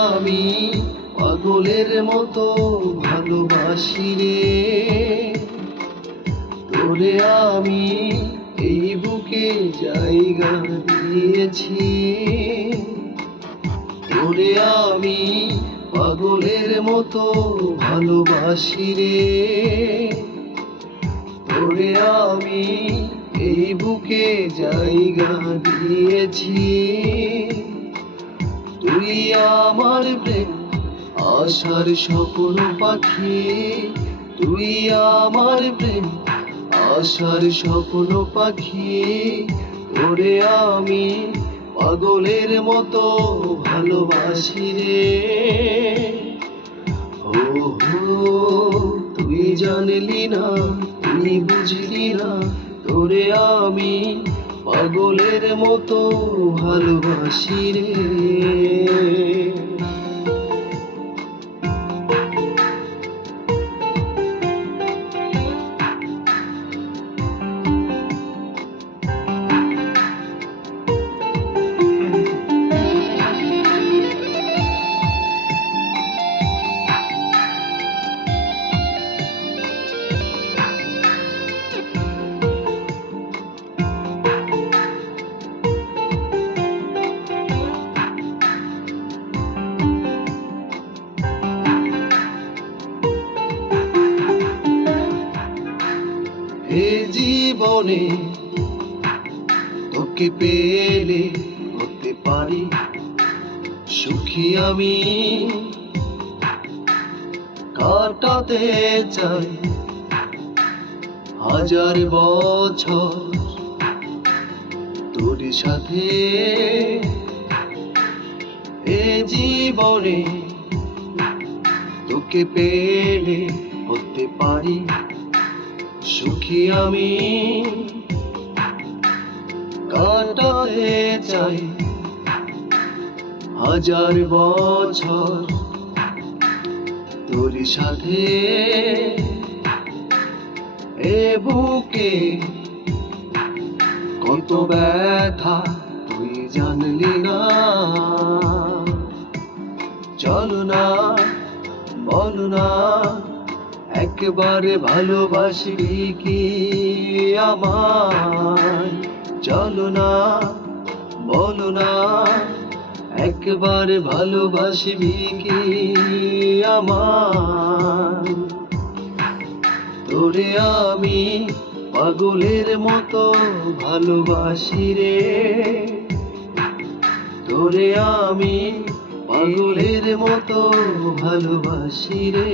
আমি পাগলের মতো ভালোবাসি রে, তোরে আমি এই বুকে জায়গা দিয়েছি। তোরে আমি পাগলের মতো ভালোবাসি রে, তোরে আমি এই বুকে জায়গা দিয়েছি। তুই আমার প্রেম আশার স্বপ্ন পাখি, তুই আমার প্রেম আশার স্বপ্ন পাখি। তোরে আমি পাগলের মতো ভালোবাসি রে। ও তুই জানলি না, তুই বুঝলি না, তোরে আমি পাগলের মতো ভালোবাসি রে। এ জীবনে তোকে পেলে হতে পারি সুখী আমি, কাটাতে চাই হাজার বছর তোর সাথে। এ জীবনে তোকে পেলে হতে পারি সুখী আমি, কাটাতে চাই হাজার বছর তোর সাথে। এ বুকে কত ব্যথা তুই জানলি না। চলো না, বলো না, একবারে ভালোবাসবি কি আমায়? চলো না, বলো না, একবারে ভালোবাসবি কি আমায়? তোরে আমি পাগলের মতো ভালোবাসি রে, তোরে আমি পাগলের মতো ভালোবাসি রে।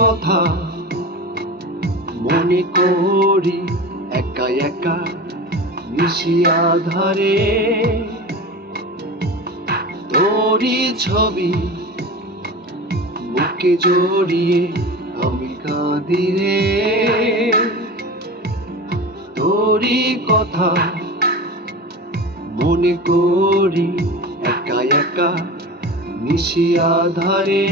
কথা মনে করি একা একা মিশিয়া ধারে, তোরি ছবি বুকে জড়িয়ে আমি কাঁদি রে। তোরি কথা মনে করি একা একা মিশিয়া ধারে,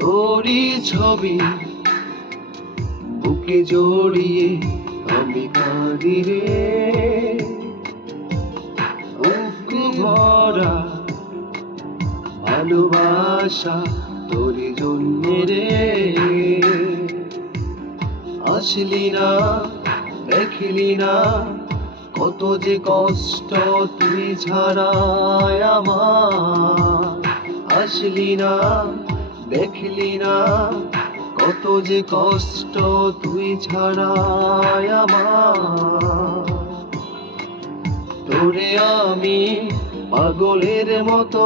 তোরি ছবি বুকে জড়িয়ে আমি কাঁদি রে। বুক ভরা ভালোবাসা তোরি জন্য রে, আসলি না, দেখলি না, কত যে কষ্ট তুই ছাড়ায় আমার। আসলি না, দেখলি না, কত যে কষ্ট তুই ছাড়ায় আমার। তোরে আমি পাগলের মতো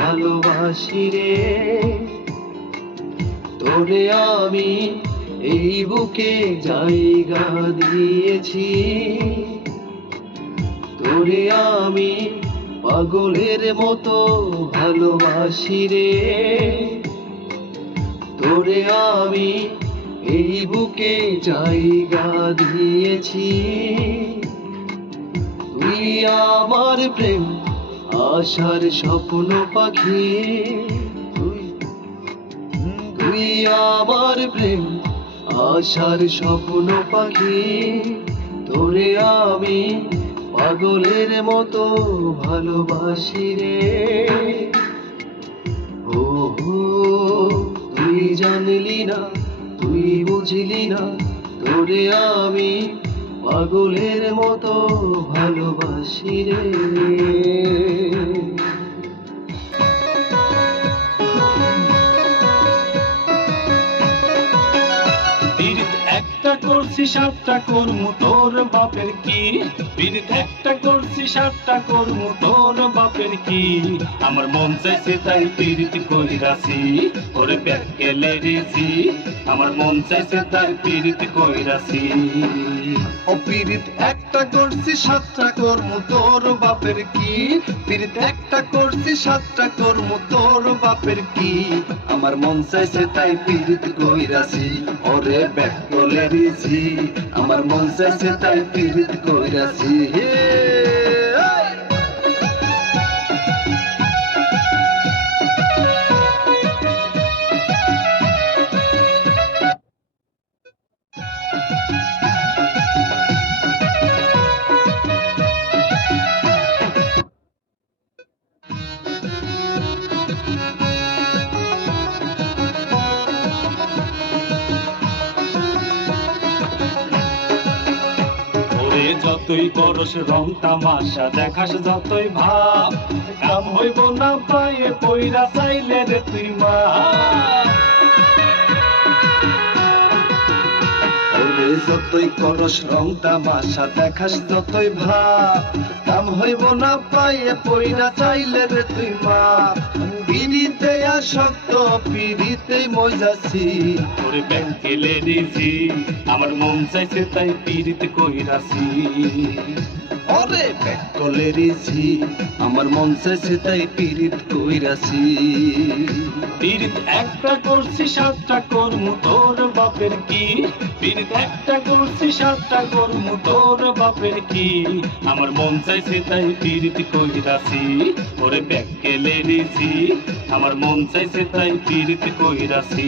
ভালোবাসি রে, তোরে আমি এই বুকে জায়গা দিয়েছি, তোরে আমি পাগলের মতো ভালোবাসি রে, তোরে আমি এই বুকে জায়গা দিয়েছি। তুই আমার প্রেম আশার স্বপ্ন পাখি, তুই আমার প্রেম আশার স্বপ্ন পাখি, তোরে আমি পাগলের মতো ভালোবাসি রে। ও তুই জানলি না, তুই বুঝলি না, তোরে আমি পাগলের মতো ভালোবাসি রে। একটা করছি সাতটা কর্মু তোর বাপের কি, বিরিত একটা করছি সাতটা কর্মু তোর বাপের কি, আমার মন চাইছে তাই পিরিত কইরাছি, ওরে ব্যাকেলে রেছি, আমার মন চাইছে তাই পিরিত কইরাছি। ও পিরিত একটা করছি সাতটা কর্মু তোর বাপের কি, পিরিত একটা করছি সাতটা কর্মু তোর বাপের কি, আমার মন চাইছে তাই পিরিত কইরাছি, ওরে ব্যাকলে রেছি, আমার মন চাইছে তাই পিরিত কইরাছি। যতই করস রং তামাশা দেখাস যতই ভাব, কাম হইব না পায়ে পইরা চাইলে রে তুই মা। ওরে যতই করস রং তামাশা দেখাস যতই ভাব, কাম হইব না পায়ে পইরা চাইলে রে তুই মা। পিরিতে আসক্ত পিরিতে মজাছি, ওরে ব্যাংকেলে রেছি, আমার মন চাইছে তাই পিরিত কইরাছি। ওরে ব্যাকলে রেছি, আমার মন চাইছে তাই পিরিত কইরাছি। পিরিত একটা করছি সাতটা কর্মু তোর বাপের কি, পিরিত একটা করছি সাতটা কর্মু তোর বাপের কি, আমার মন চাইছে তাই পিরিত কইরাছি, ওরে ব্যাকলে রেছি, আমার মন চাইছে তাই পিরিত কইরাছি।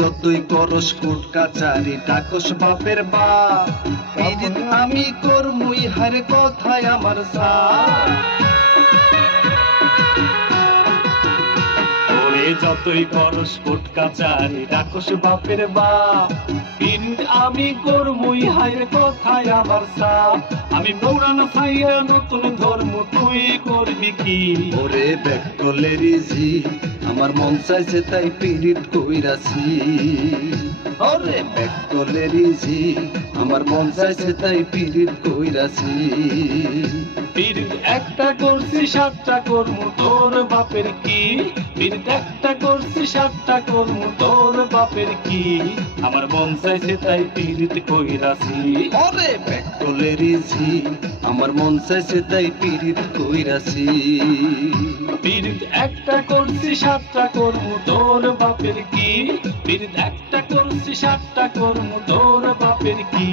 যতই করস কোর্ট কাচারি ডাকস বাপের বাপ, পিরিত আমি করমুই হার কথায় আমার সাপ। ওরে যতই করস কোর্ট কাচারি ডাকস বাপের বাপ, পিরিত আমি করমুই হার কথায় আমার সাপ, আমি পুরানো খাইয়া নতুন ধর্ম তুই করবি কি। ওরে ব্যাকলে রেছি, আমার মন চাইছে তাই পিরিত কইরাছি। ওরে ব্যাকলে রেছি, আমার মন চাইছে তাই পিরিত কইরাছি। পিরিত একটা করছি সাতটা কর্মু তোর বাপের কি, পিরিত একটা করছি সাতটা কর্মু তোর বাপের কি, আমার মন চাইছে তাই পিরিত কইরাছি। ওরে ব্যাকলে রেছি, আমার মন চাইছে তাই পিরিত কইরাছি। পিরিত একটা করছি সাতটা কর্মু তোর বাপের কি, পিরিত একটা করছি সাতটা কর্মু তোর বাপের কি,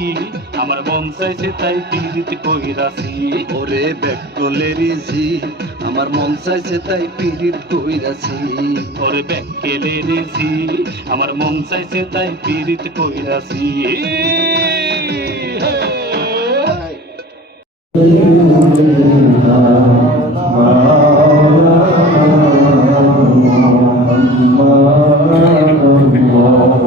আমার মন চাইছে তাই পিরিত কইরাছি। ওরে ব্যাকলে রেছি, আমার মন চাইছে তাই পিরিত কইরাছি। ওরে ব্যাকলে রেছি, আমার মন চাইছে তাই পিরিত কইরাছি। Allah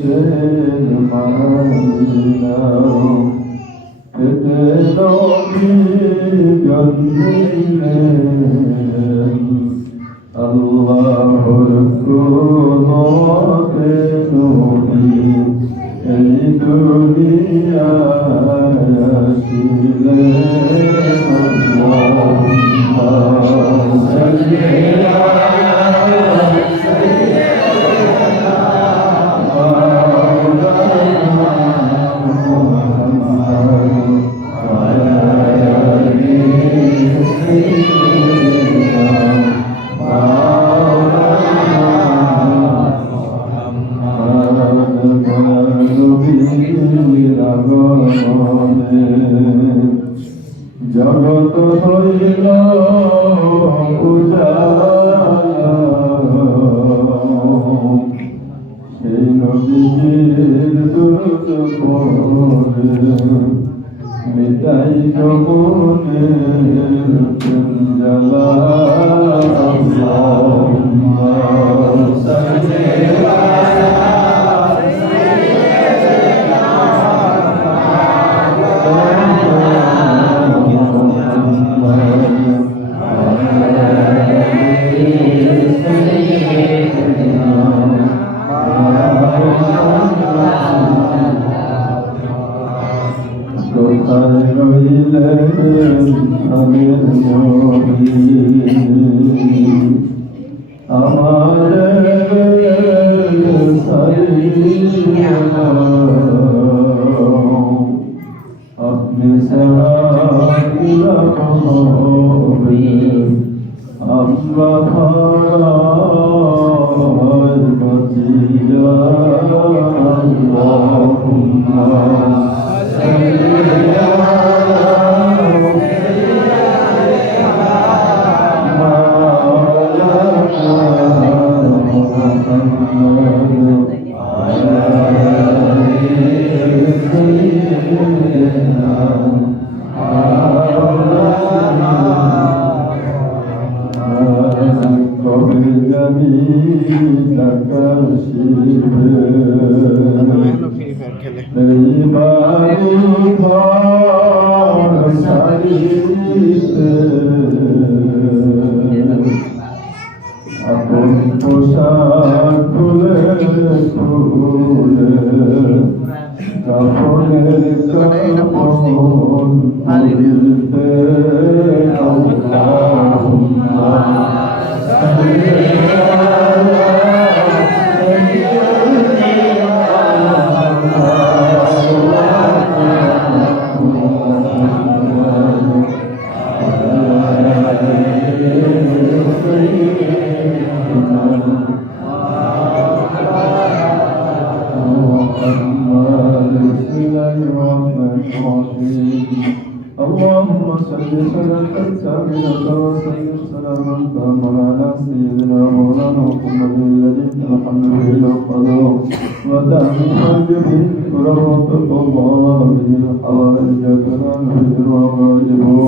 দেশের মালিনা পেটে নবী জন্মিলেন আল্লাহর কোনতে নবী এই দুনিয়ায় আসিলেন আল্লাহুম্মা সাল্লি জগত হইল সেই নবীর দুরূদ পড়ে মিটাই জগতের জ্বালা আল্লাহুম্মা সাল্লি কোথায় রইলেন আমের নবী আমার সারিয়া আপনি ছাড়া হবে আমরা হারায় বাঁচিয়া আল্লাহুম্মা আপন পোশাক খুলে খুলে কাপড়ের কাপড় খুলতে আল্লাহুম্মা সাল্লি اللهم صل صلاة كاملة وسلم سلاما تاما على سيدنا مولانا محمد الذي الحمد لله قدره ودائما به ورحمة الله به الحوائج كلام وواجبه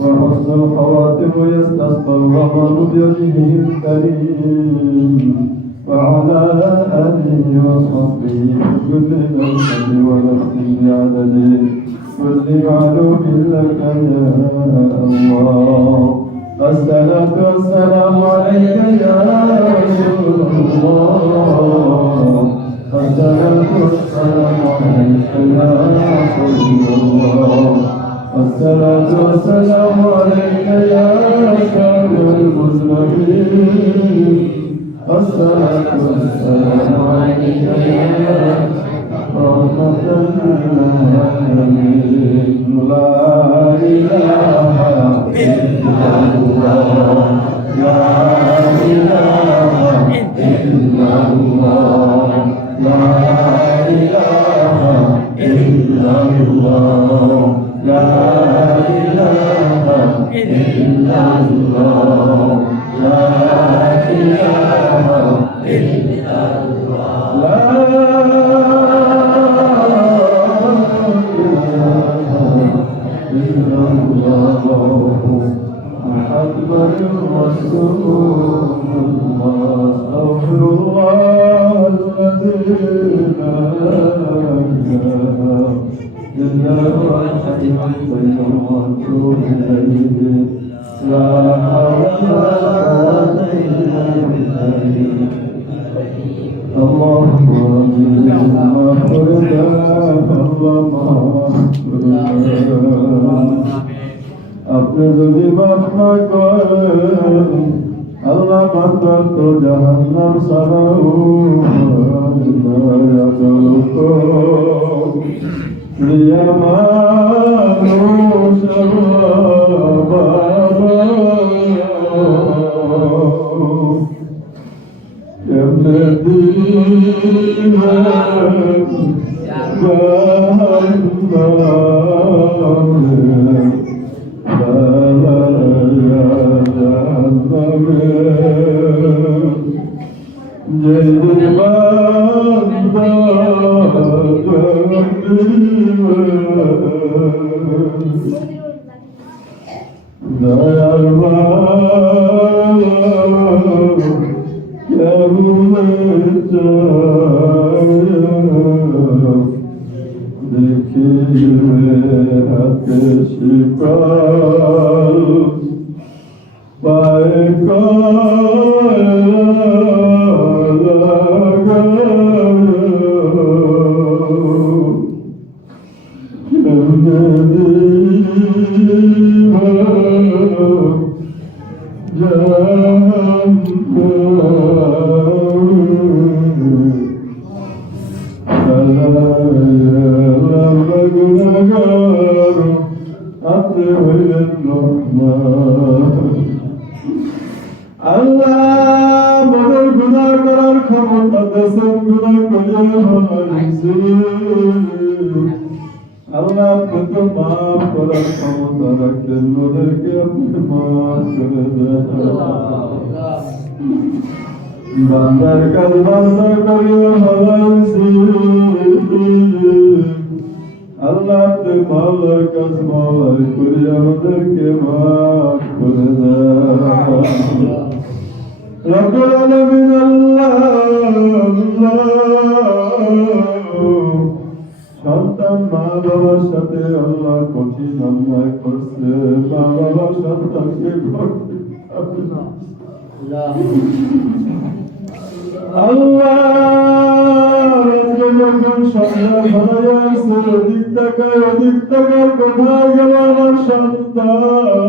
وحسن الخواتم يستسقى الغفر بيده الكريم وعلى آله وصحبه كل نفس ونفس بعدده كل معلوم لك يا الله الصلاة والسلام عليك يا رسول الله الصلاة والسلام عليك يا رسول الله الصلاة والسلام عليك يا شافع المسلمين الصلاة والسلام عليك يا رحمة للعالمين لا إله إلا الله لا إله إلا الله لا إله إلا الله لا إله إلا الله لا إله إلا الله محمد رسول وأتوب إليه لا حول ولا قوة إلا بالله اللهم اغفر لنا আপনি যদি মাফ না করেন আল্লাহ মাফ তো জাহান্নাম ছাড়াও প্রিয় মানুষ কেমনে বান্দার কাজ বান্দা করিও হালাইছি আল্লাহ তে মাওলার কাজ মাওলাই করি আমাদেরকে মাফ করে দাও রব্বুল আলামিন আল্লাহ সন্তান মা বাবার সাথে আল্লাহ কঠিন অন্যায় করছে মা বাবা সন্তানকে ঘরতে আল্লাহ যখন সন্ধ্যা ঘনায় আসছে অধিক টাকার কোথায় গেল আমার সন্তান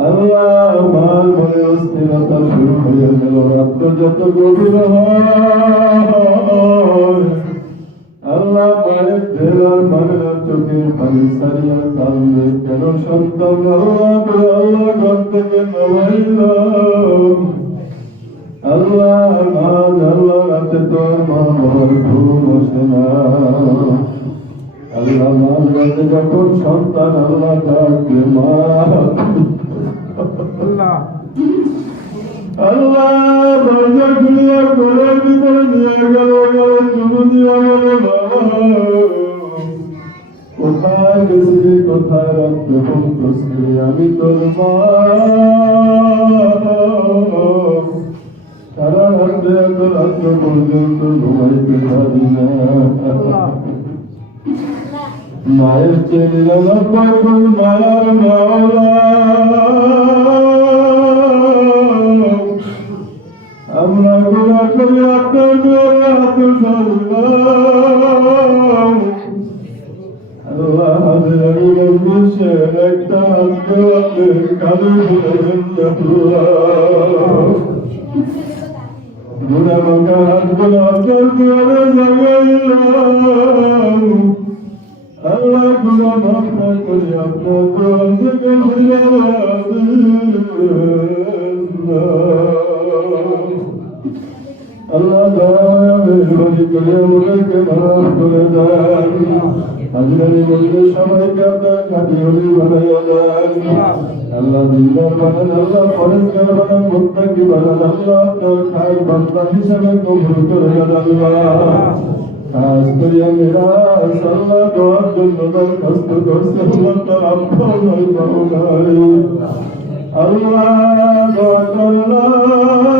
আল্লাহ মার মনে অস্থিরতা শুরু হয়ে গেল রাত্র যত গভীর হয় আল্লাহ মায়ের দেওয়ার মায়ের চোখে পানি সারিয়া কান্দে কেন সন্তান আল্লাহ ঘর থেকে নবাইল আল্লাহ আল্লাহ রাতে তো মা বাবার ঘুম আসে না আল্লাহ মার রাতে যখন সন্তান আল্লাহ ডাকবে মা আল্লাহ দরজা খুলিয়া ঘরের ভিতরে নিয়ে গেল চুমু দিয়া গেল কোথায় গেছিলি কোথায় রাখতে ফোন করছিলি আমি তোর মা সারা রাত্রে এত রাত্র পর্যন্ত ঘুমাইতে পারি না মায়ের চেয়ে নিরানব্বই গুণ মায়ার মাওলা আমরা গুণা করি আপনার মেয়ের হাতে ধরলাম আল্লাহ হাজার বিশ্বের একটা হাতে কালে গুণা মাখা হাতগুলো আপনার দুয়ারে জাগাইলাম আল্লাহ গুণা মাফ না করি আপনার দুয়ার থেকে আল্লাহ মেহরবানি করে আমাদেরকে মাফ করে দেন হাজিরানি বললে সবাইকে আপনার খাটি হলি বানাইয়া দেন আল্লাহ দিনদার বানান আল্লাহ ফরেজগার বানান মুত্তাকি বানান আল্লাহ আপনার খায় বান্দা হিসাবে কবুল করে দেন আল্লাহ খাস করিয়া মেরা আল্লাহ দোয়ার জন্য দরখাস্ত করছে আল্লাহ তার আব্বা নাই বাবু নাই আল্লাহ দোয়া করলাম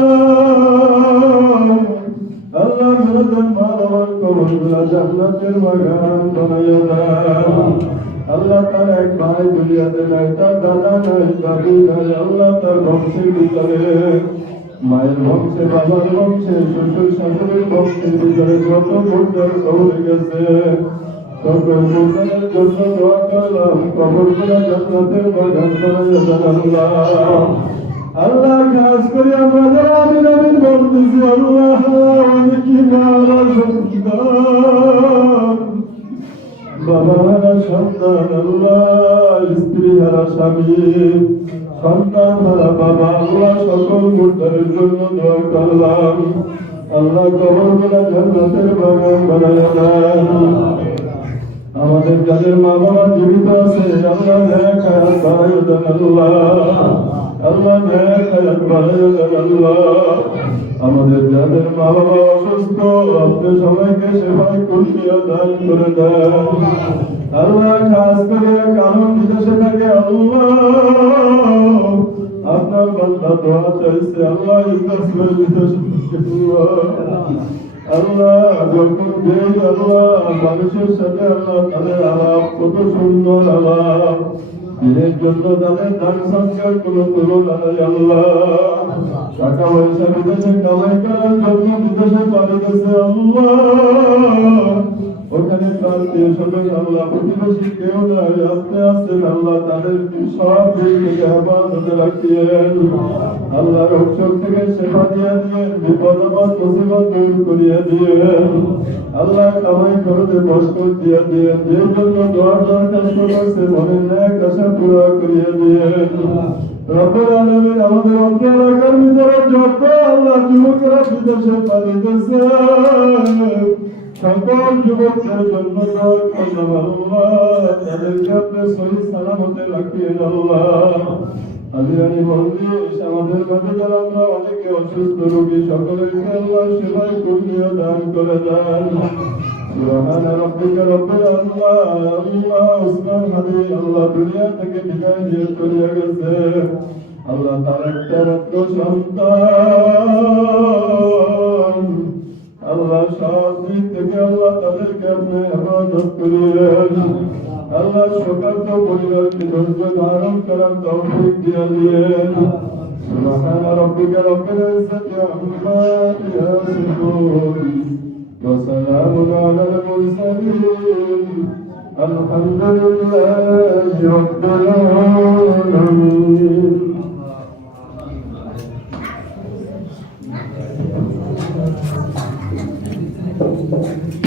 আল্লাহ মেরাদের মা বাবার কবরগুলা জান্নাতের বাগান বানাইয়া দেন আল্লাহ তার এক ভাই দুনিয়াতে নাই তার দাদা নাই দাদি নাই আল্লাহ তার বংশের ভিতরে মায়ের বংশে বাবার বংশে শ্বশুর শাশুড়ির বংশের ভিতরে যত মুদ্রার কবর গেছে সকল মুদ্রার জন্য দোয়া করলাম কবরগুলো জান্নাতের বাগান বানাইয়া দেন আল্লাহ আল্লাহ খাস করে আমরা যারা আমিন আমিন বলতেছি আল্লাহ অনেকে মারা সন্তান বাবা হারা সন্তান আল্লাহ স্ত্রী হারা স্বামী সন্তান হারা বাবা আল্লাহ সকল মুদ্রার জন্য দোয়া করলাম আল্লাহ কবরগুলো জান্নাতের বাগান বানাইয়া দেন আমাদের যাদের মা বাবা জীবিত আছে আল্লাহ নেক হায়াত বাড়াইয়া দেন আল্লাহ আল্লাহ নেক হায়াত বাড়াইয়া দেন আল্লাহ আমাদের যাদের মা বাবা অসুস্থ আপনি সবাইকে সেবায় কুশিয়া দান করে দেন আল্লাহ খাস করে কারণ বিদেশে থাকে আল্লাহ আপনার বান্দা দোয়া চাইছে আল্লাহ ইন্টারনেট বিদেশে আল্লাহ যখন দেই আল্লাহ মানুষের সাথে আল্লাহ তাদের আলাপ কত সুন্দর আলাপ দিনের জন্য তাদের দান সংস্কার কোনো তুলনা নাই আল্লাহ টাকা পয়সা বিদেশে কামাই করার জন্য বিদেশে পাঠিয়েছে আল্লাহ ওখানে প্রান্তীয় সবাই আল্লাহ প্রতিবেশী কেউ নাই আপনি আছেন আল্লাহ তাদের সব দিক থেকে হেফাজতে রাখিয়েন আল্লাহ রক্ষক থেকে সেবা দিয়ে দিয়েন বিপদ আপদ মুসিবত দূর করিয়া দিয়েন আল্লাহ কামাই করতে বরকত দিয়ে দিয়েন যে জন্য দোয়ার দরখাস্ত করছে মনের ন্যাক আশা পুরা করিয়া দিয়েন রব্বুল আলামিন আমাদের অত্র এলাকার ভিতরে যত আল্লাহ যুবকেরা বিদেশে পালিয়েছে সকল যুবকদের জন্য দোয়া করলাম আল্লাহ তাদেরকে আপনি সহি সালামতে রাখিয়েন আল্লাহ আদিরানি মন্দির আমাদের মাঝে যারা আমরা অনেকে অসুস্থ রোগী সকলের আল্লাহ সেবায় করিয়া দান করে দেন সুবহান রাব্বিকা রব্বিল আল্লাহ উসমান হাদি আল্লাহ দুনিয়া থেকে বিদায় নিয়ে চলে গেছে আল্লাহ তার একটা মাত্র সন্তান আল্লাহ সব দিক থেকে আল্লাহ তাদেরকে আপনি হেফাজত করিলেন আল্লাহ সকল পরিবারকে ধৈর্য ধারণ করার তৌফিক দিয়ে দিয়েন সুবহান রাব্বিকা রব্বিল ইজ্জাতি আম্মা ইয়াসিফুন ওয়া সালামুন আলাল মুরসালিন আলহামদুলিল্লাহি রাব্বিল আলামিন